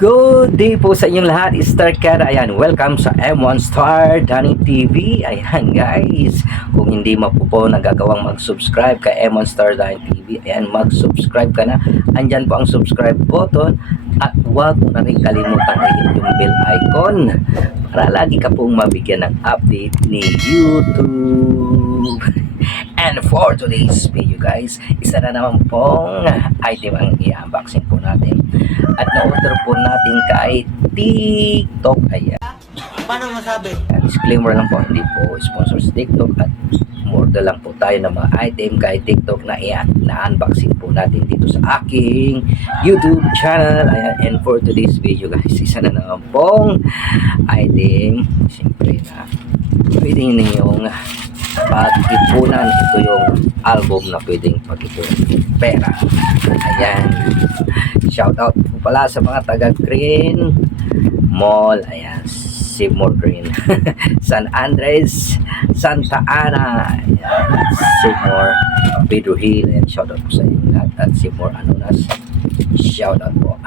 Good day po sa inyong lahat, Star Kada. Ayan, welcome sa M1 Star Danny TV. Ayan guys, kung hindi mo po nagagawang mag-subscribe kay M1 Star Danny TV, ayan, mag-subscribe ka na. Andyan po ang subscribe button at huwag mo na rin kalimutan i-hit yung bell icon para lagi ka pong mabigyan ng update ni YouTube. And for today's video guys, isa na naman pong item ang i-unboxing po natin. At na-order po natin kay TikTok. Ayan. Paano masabi? Disclaimer lang po, hindi po sponsor sa TikTok at umorder lang po tayo ng mga item kay TikTok na na-unboxing po natin dito sa aking YouTube channel. Ayan. And for today's video guys, isa na naman pong item. Siyempre na pwede ninyong pag-ipunan. Ito yung album na pwedeng pag-ipunan pera. Ayan, shout out po pala sa mga taga Green Mall. Ayan, Seymour Green San Andres, Santa Ana. Ayan, Seymour Pedro Hill. Ayan, shout out po sa inyo lahat. At Seymour Anonas, shout out po.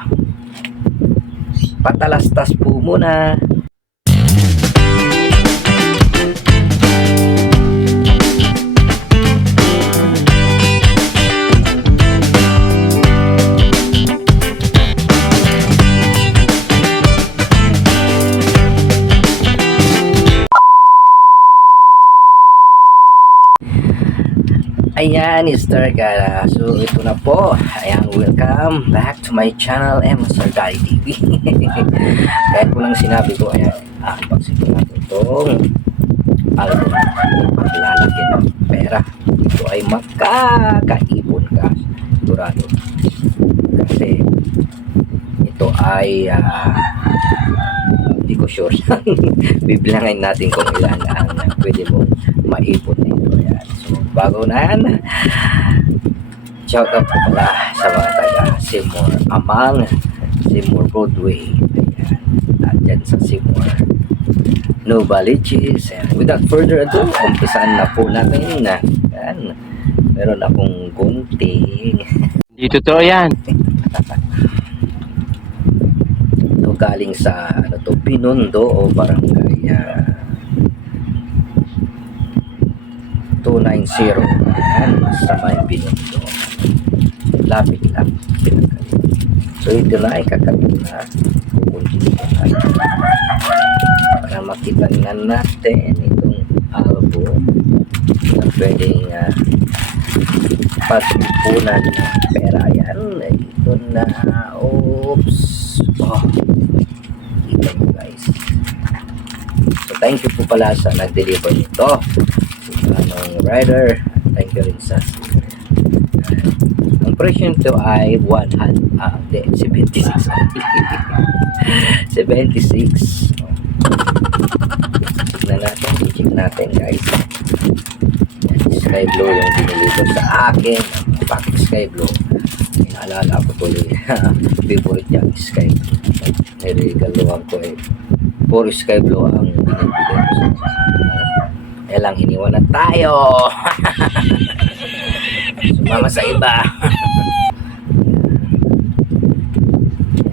Patalastas po muna. Ayan, Star Kada. So, ito na po. Ayan, welcome back to my channel, M1 Star Danny TV. Kahit po lang sinabi ko, ayan, unboxing po natin itong album paglalagyan ng pera. Ito ay makakaipon ka. Sigurado. Kasi, ito ay hindi ko sure. Bibilangin natin kung ilan ang pwede mo maipon nito. Ayan. So, bago na yan, shout out po pala sa mga taga Seymour Amang, Seymour Broadway. Ayan. At dyan sa Seymour Novaliches. Without further ado, umpisan na po natin. Ayan. Meron akong gunting. Hindi totoo yan. Ito galing sa ano to, Binondo o barangay 290. Ayan, sa may Binondo. Lapit lang. So ito na ay kakabit na. Kukuntin na para makita na natin itong album na pwedeng pag-ipunan ng pera. Yan, ito na. Oops. Oh, kita nyo guys. So thank you po pala sa nag-deliver nito. Anong rider, thank you rin sa ang presyo nito ay 76 76. Check natin guys. Sky Blue yung diniliver sa akin. Packet Sky Blue, inaalala ko tuloy. Favorite niya Sky Blue. Niregaluhan ko puro Sky Blue ang binibigay ko sa lang iniwan na tayo. Sumama sa iba.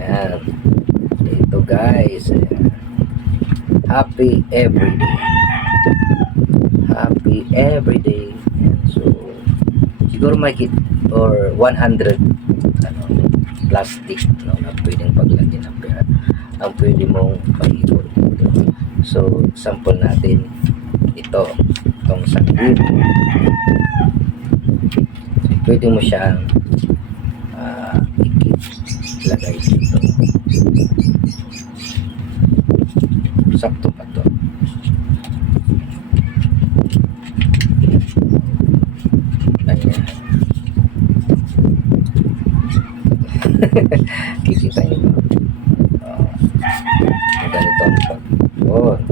Yan. Ito guys. Ayan. Happy everyday. Happy everyday. Yan. So siguro may kit or 100 plastic na pwedeng paglagyan ng pera ang pwede mong maipon. So sample natin itong sakit. Pwede mo siyang lagay dito. Sakto pa to. Ayan. Kikita nyo ba? Ganito ang pag-ipunan.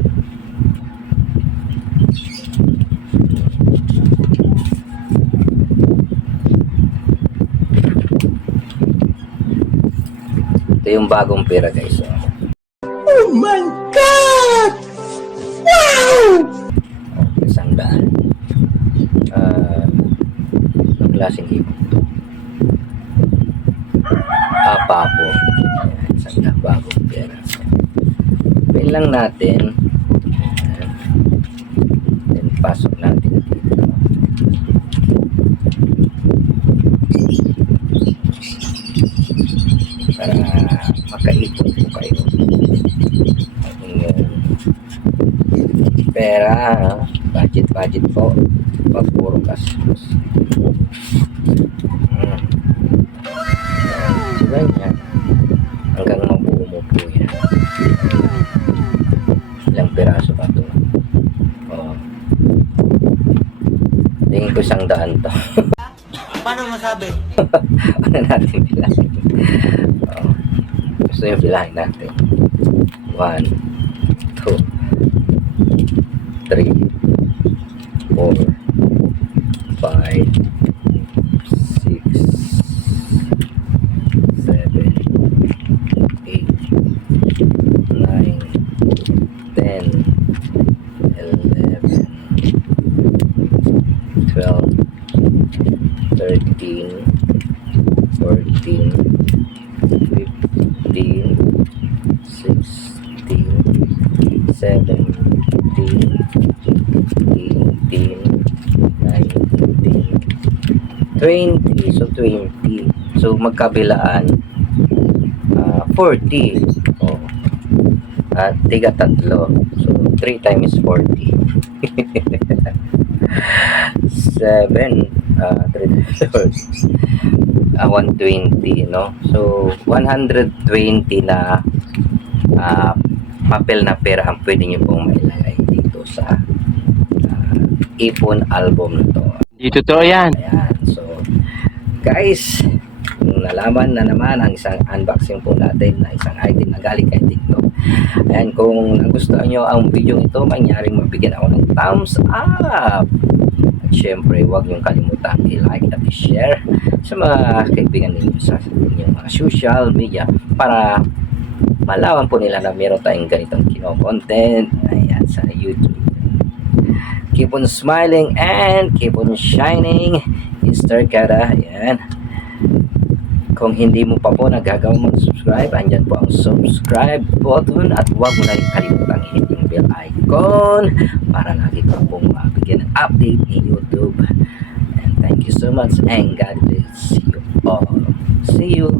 Ito yung bagong pera guys. Oh my God! Wow! Isang daan. Ang klaseng ipon to. Papo. Isang na bagong pera. Pin lang natin. Ayan. Then pasok natin dito. Para makaipon po kayo. Ang inyong pera, budget po. Pag puro gastos. So, ganyan. Hanggang mabuo mo po yan. Ilang piraso pa to? Oh. Tingin ko 100 to. Paano masabi? Ano natin bilahin? Oh. Gusto yung bilahin natin. 1, 2, 3, 4, 5, 6, 7, 8, 9, 10, 11, 12, 13, 14, 15, 16, 17, 18, 19, 20. So 20. So magkabilaan 40. Oh. At tiga tatlo. So 3 times 40. 7 3 times 40. 120, no? So 120 na papel na pera ang pwede nyo pong mailagay dito sa ipon album na to. Di totoo yan. Ayan. So, guys, nalaman na naman ang isang unboxing po natin na isang item na galing kay TikTok. Ayan, kung nagustuhan nyo ang video ito, mangyaring mabigyan ako ng thumbs up. At syempre, huwag nyo kalimutang i-like at i-share sa mga kaibigan ninyo sa inyong mga social media para malaman po nila na meron tayong ganitong kino-content. Ayan, sa YouTube. Keep on smiling and keep on shining. Mr. Kada. Ayan. Kung hindi mo pa po nagagawang mag-subscribe, andyan po ang subscribe button at huwag mo na rin kalimutang hit yung bell icon para lagi ka pong mabigyan ng update ni YouTube. And thank you so much and God bless you all. See you.